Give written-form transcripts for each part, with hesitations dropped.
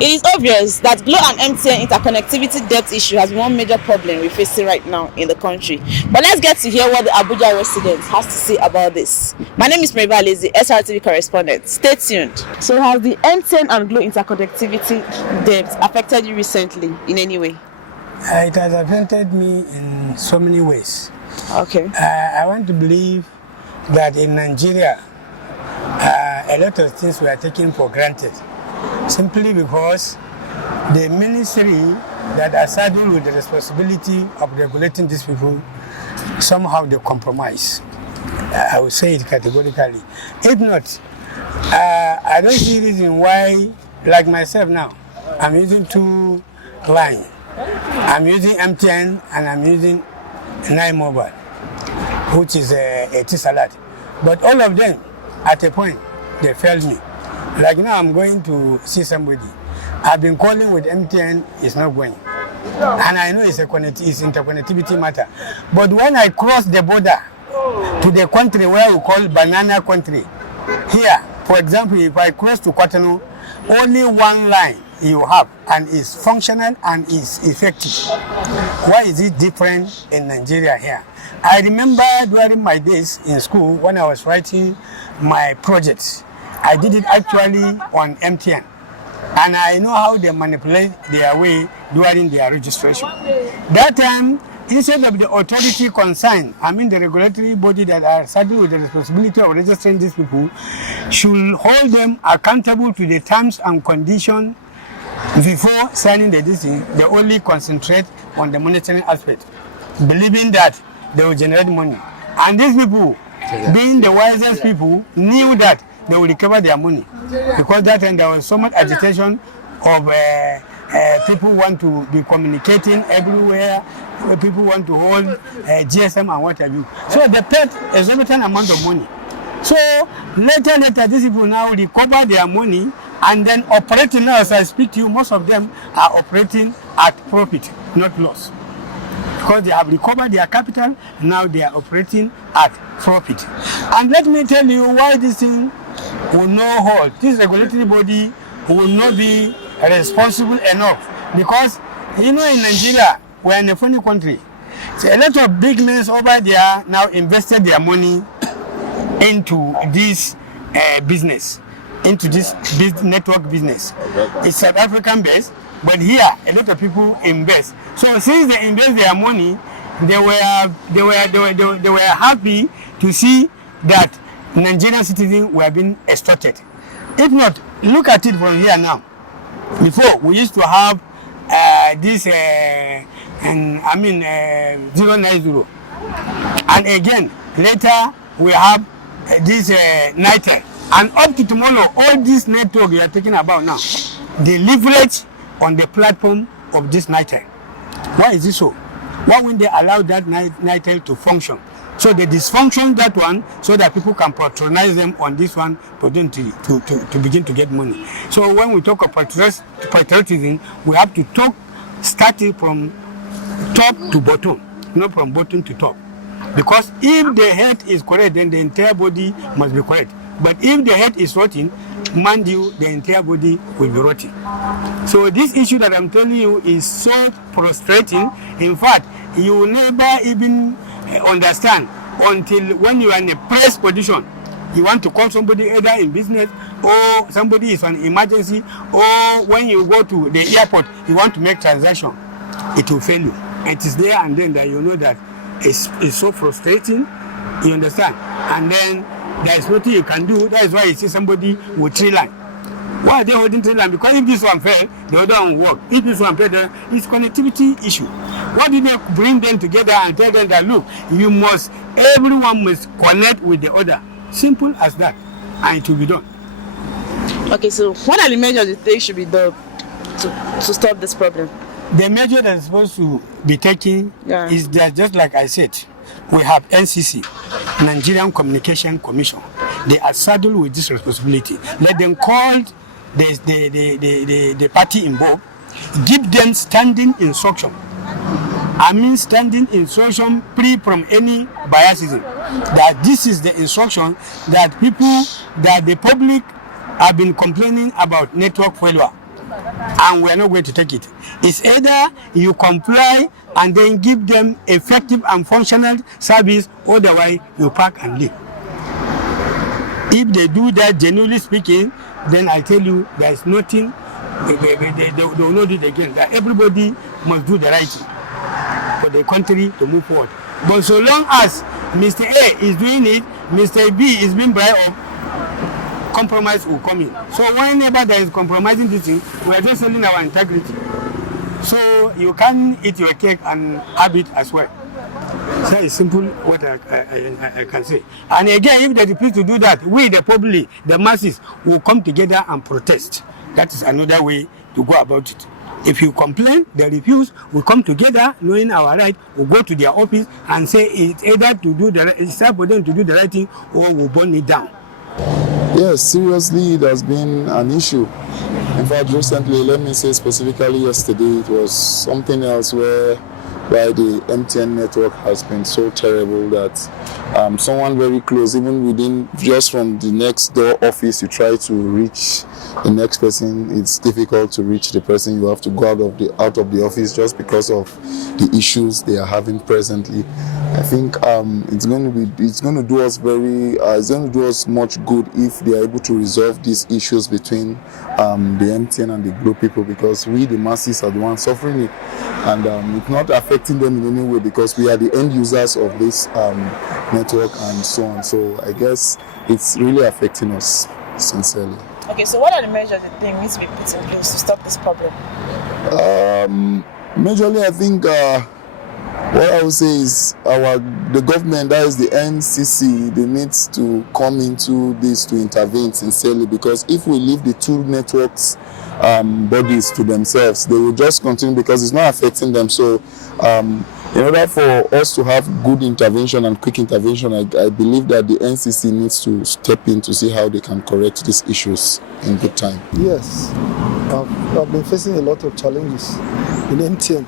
It is obvious that Glo and MTN interconnectivity debt issue has been one major problem we're facing right now in the country. But let's get to hear what the Abuja resident has to say about this. My name is Meriva Lezi, SRTV correspondent. Stay tuned. So has the MTN and Glo interconnectivity debt affected you recently in any way? It has affected me in so many ways. Okay. I want to believe that in Nigeria, a lot of things were taken for granted, simply because the ministry that are saddled with the responsibility of regulating these people, somehow they compromise. I will say it categorically. If not, I don't see reason why, like myself now, I'm using two lines. I'm using MTN and I'm using Nine Mobile, which is a T-Salad. But all of them, at a point, they failed me. Like now, I'm going to see somebody. I've been calling with MTN, it's not going. And I know it's interconnectivity matter. But when I cross the border to the country where we call banana country, here, for example, if I cross to Cotonou, only one line you have and is functional and is effective. Why is it different in Nigeria here? I remember during my days in school when I was writing my projects, I did it actually on MTN. And I know how they manipulate their way during their registration. That time, instead of the authority concerned, I mean the regulatory body that are saddled with the responsibility of registering these people, should hold them accountable to the terms and conditions before signing the decision. They only concentrate on the monitoring aspect, believing that they will generate money. And these people, being the wisest people, knew that they will recover their money. Because that time there was so much agitation of people want to be communicating everywhere, people want to hold GSM and what have you. So they paid a exorbitant amount of money. So later, these people now recover their money and then operating now, as I speak to you, most of them are operating at profit, not loss. Because they have recovered their capital, now they are operating at profit. And let me tell you why this thing will not hold. This regulatory body will not be responsible enough. Because, you know, in Nigeria, we're in a funny country. So a lot of big men over there now invested their money into this business, into this network business. It's South African based, but here a lot of people invest. So since they invest their money, they were happy to see that Nigerian citizens were being extorted. If not, look at it from here now. Before we used to have this 090, and again later we have this NITEL. And up to tomorrow, all this network you are talking about now, they leverage on the platform of this NITEL. Why is this so? Why wouldn't they allow that NITEL to function? So they dysfunction that one so that people can patronize them on this one for them to begin to get money. So when we talk of patriotism, we have to talk starting from top to bottom, not from bottom to top. Because if the head is correct, then the entire body must be correct. But if the head is rotten, mind you, the entire body will be rotten. So this issue that I'm telling you is so frustrating. In fact, you will never even understand until when you are in a press position. You want to call somebody either in business or somebody is on emergency, or when you go to the airport, you want to make transaction. It will fail you. It is there and then that you know that it's so frustrating. You understand? And then there is nothing you can do. That is why you see somebody with 3 lines. Why are they holding 3 lines? Because if this one fail, the other one will work. If this one fail, it's connectivity issue. Why did they bring them together and tell them that, look, everyone must connect with the other? Simple as that. And it will be done. Okay, so what are the measures you think should be done to stop this problem? The measure that is supposed to be taken is that, just like I said, we have NCC, Nigerian Communication Commission. They are saddled with this responsibility. Let them call the party involved, give them standing instruction. I mean standing instruction free from any biasism. That this is the instruction that the public have been complaining about network failure. and we are not going to take it. It's either you comply and then give them effective and functional service, otherwise you pack and leave. If they do that, genuinely speaking, then I tell you there is nothing, they will not do it again. That everybody must do the right thing for the country to move forward. But so long as Mr. A is doing it, Mr. B is being bribed up, compromise will come in. So whenever there is compromising this thing, we are just selling our integrity. So you can eat your cake and have it as well. So it's simple what I can say. And again, if they refuse to do that, we, the public, the masses, will come together and protest. That is another way to go about it. If you complain, they refuse, we come together, knowing our right, we'll go to their office and say it's either to do it's time for them to do the right thing or we'll burn it down. Yes, seriously, it has been an issue. In fact, recently, let me say specifically yesterday, it was something else where the MTN network has been so terrible that someone very close, even within, just from the next door office, you try to reach the next person, it's difficult to reach the person. You have to go out of the office just because of the issues they are having presently. I think it's going to do us much good if they are able to resolve these issues between the MTN and the Glo people, because we, the masses, are the ones suffering it, and it's not affecting them in any way because we are the end users of this network and so on. So I guess it's really affecting us sincerely. Okay, so what are the measures you think needs to be put in place to stop this problem? Majorly, I think what I would say is the government, that is the NCC, they need to come into this to intervene sincerely, because if we leave the two networks bodies to themselves, they will just continue because it's not affecting them. So in order for us to have good intervention and quick intervention, I believe that the NCC needs to step in to see how they can correct these issues in good time. Yes, I've been facing a lot of challenges in MTN,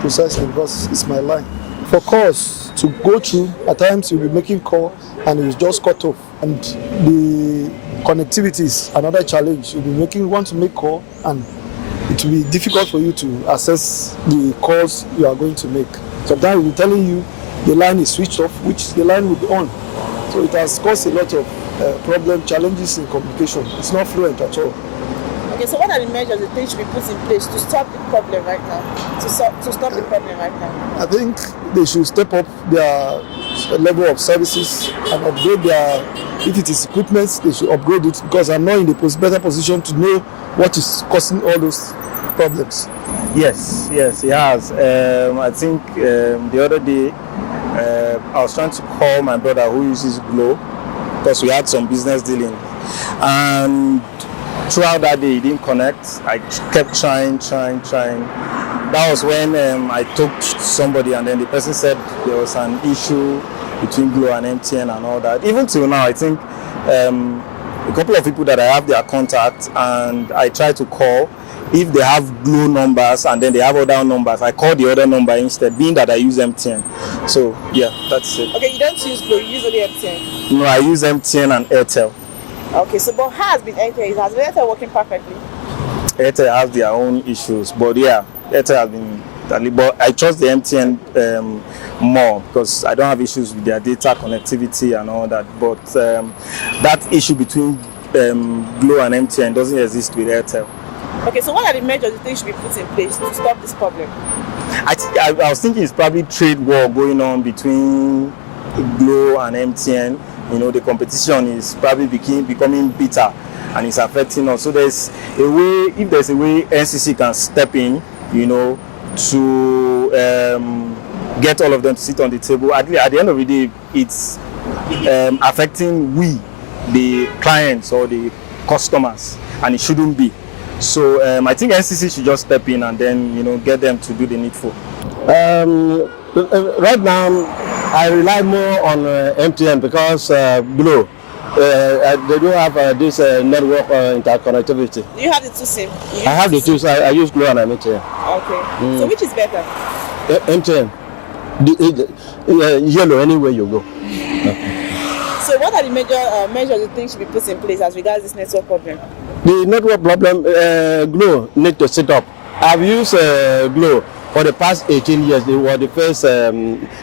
precisely because it's my line. For calls to go through, at times you'll be making call and it will just cut off. And the connectivity is another challenge. You'll want to make call and it will be difficult for you to access the calls you are going to make. Sometimes we'll be telling you the line is switched off, which the line will be on. So it has caused a lot of challenges in communication. It's not fluent at all. Okay, so what are the measures you think should be put in place to stop the problem right now? To stop the problem right now? I think they should step up their level of services and upgrade their, if it is equipment, they should upgrade it, because I'm not in the better position to know what is causing all those problems. Yes, it has. I think the other day I was trying to call my brother who uses Glo, because we had some business dealing, and throughout that day, he didn't connect. I kept trying. That was when I talked to somebody, and then the person said there was an issue between Glo and MTN and all that. Even till now, I think a couple of people that I have their contact, and I try to call. If they have Glo numbers and then they have other numbers, I call the other number instead, being that I use MTN. So yeah, that's it. Okay, you don't use Glo, you use only MTN? No, I use MTN and Airtel. Okay, so but how has been Airtel? Has been Airtel working perfectly? Airtel has their own issues, but yeah, Airtel has been, but I trust the MTN more because I don't have issues with their data connectivity and all that. But that issue between Glo and MTN doesn't exist with Airtel. Okay, so what are the measures you think should be put in place to stop this problem? I was thinking it's probably trade war going on between Glo and MTN. You know, the competition is probably becoming bitter and it's affecting us. So there's a way, if there's a way NCC can step in, you know, to get all of them to sit on the table. At the end of the day, it's affecting we, the clients or the customers, and it shouldn't be. So I think NCC should just step in and then, you know, get them to do the needful. Right now, I rely more on MTN because Glo, they do have this network interconnectivity. Do you have the two SIM? I have the two. I use Glo and MTN. Okay. So which is better? MTN. Yellow anywhere you go. So what are the major measures you think should be put in place as regards this network problem? The network problem, Glo need to set up. I've used Glo for the past 18 years. They were the first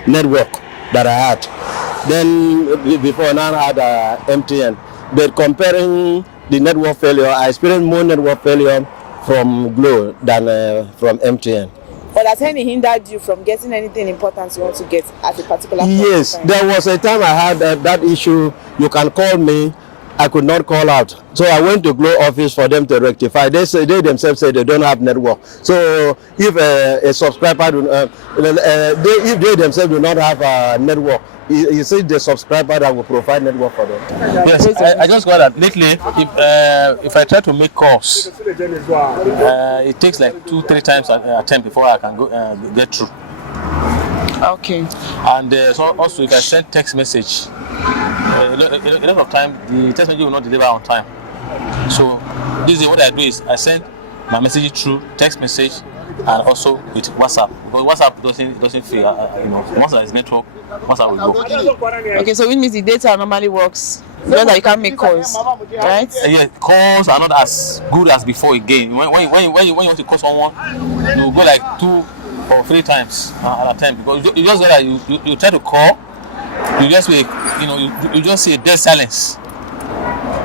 network that I had. Then before now I had MTN. But comparing the network failure, I experienced more network failure from Glo than from MTN. Or has any hindered you from getting anything important you want to get at a particular point? Yes, there was a time I had that issue. You can call me, I could not call out. So I went to Glo office for them to rectify. They themselves say they don't have network. So if a subscriber, if they themselves do not have a network, you see the subscriber that will provide network for them. Yes, I just got that. Lately, if I try to make calls, it takes like 2-3 times attempt before I can go get through. Okay. And so also if I send text message, a lot of time the text message will not deliver on time. So this is what I do is I send my message through text message and also with WhatsApp, because WhatsApp doesn't fail. Once there is network, WhatsApp will go. Okay, so which means the data normally works, just that you can't make calls, right? Yeah, calls are not as good as before again. When you want to call someone, you go like 2 or 3 times at a time, because you just that you try to call, you just you just see a dead silence.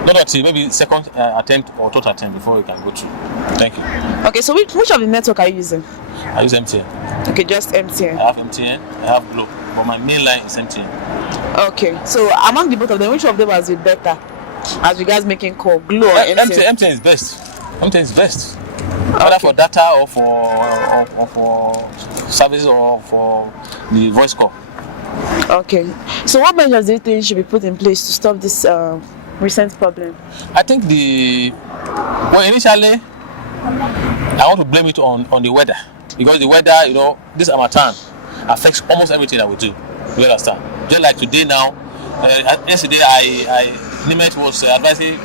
Not until maybe second attempt or third attempt before you can go through. Thank you. Okay, so which of the network are you using? I use MTN. Okay, just MTN. I have MTN, I have Glo, but my main line is MTN. Okay, so among the both of them, which of them has been better as regards making call, Glo or MTN? MTN is best. MTN is best. Whether for data or for services or for the voice call. Okay, so what measures do you think should be put in place to stop this recent problem? I think initially I want to blame it on the weather, because the weather, this Harmattan affects almost everything that we do. You understand? Just like today now, yesterday NIMET was advising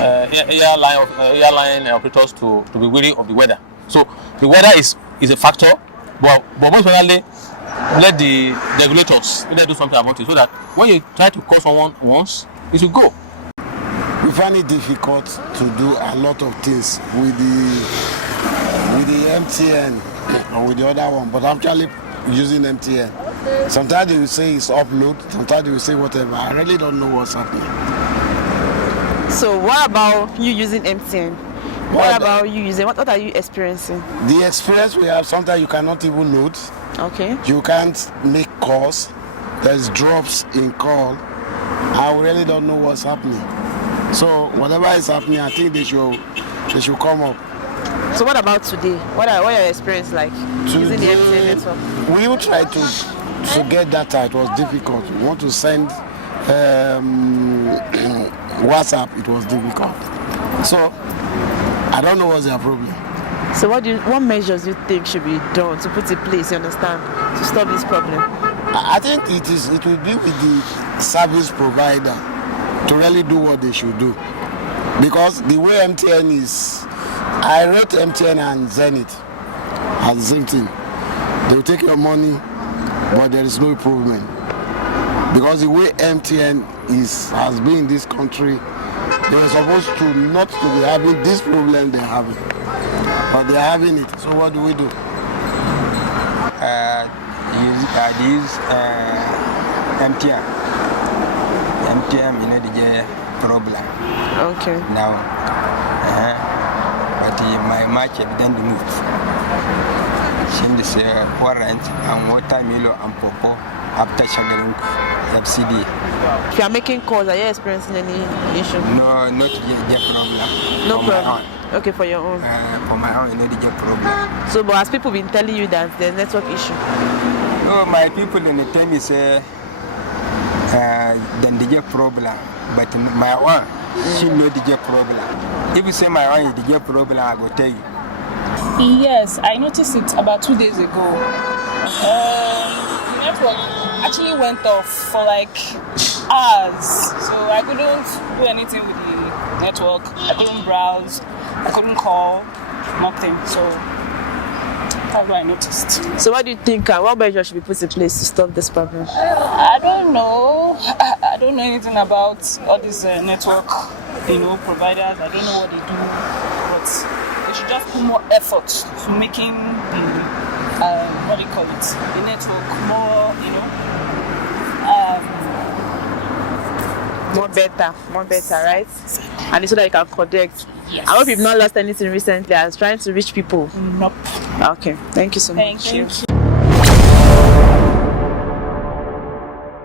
airline operators to be wary of the weather. So the weather is a factor, but most importantly, let the regulators do something about it, so that when you try to call someone once, it will go. We find it difficult to do a lot of things with the MTN or with the other one, but I'm actually using MTN. Sometimes they will say it's upload, sometimes they will say whatever. I really don't know what's happening. So what about you using MTN? What about you using, what are you experiencing? The experience we have, sometimes you cannot even load. Okay. You can't make calls. There's drops in call. I really don't know what's happening. So whatever is happening, I think they should come up. So what about today? What are your experience like using the MTN network? We will try to get data. It was difficult. We want to send WhatsApp. It was difficult. So I don't know what's their problem. So what measures do you think should be done to put in place, you understand, to stop this problem? I think it will be with the service provider to really do what they should do. Because the way MTN is, I rate MTN and Zenith as the same thing. They will take your money, but there is no improvement. Because the way MTN has been in this country, they were supposed to not to be having this problem they're having. But they're having it. So what do we do? I use MTN. MTN, the problem. Okay. Now, but my match didn't move. Since warrant and watermelon and popo after shagging FCD. If you are making calls, are you experiencing any issue? No, not the problem. No problem. Okay, for your own. For my own, not the problem. So, but has people been telling you that there's network issue? No, my people in the time is then the problem, but my one, she know the problem. If you say my one is the problem, I will tell you. Yes, I noticed it about 2 days ago. The network actually went off for like hours, so I couldn't do anything with the network. I couldn't browse, I couldn't call, nothing. So That's what I noticed. So what do you think? What measures should be put in place to stop this problem? I don't know. I don't know anything about all these network, providers. I don't know what they do, but they should just put more effort to making what do you call it, the network more, more better, right? And so that you can connect. Yes. I hope you've not lost anything recently. I was trying to reach people. Nope. Okay, thank you so much. Thank you.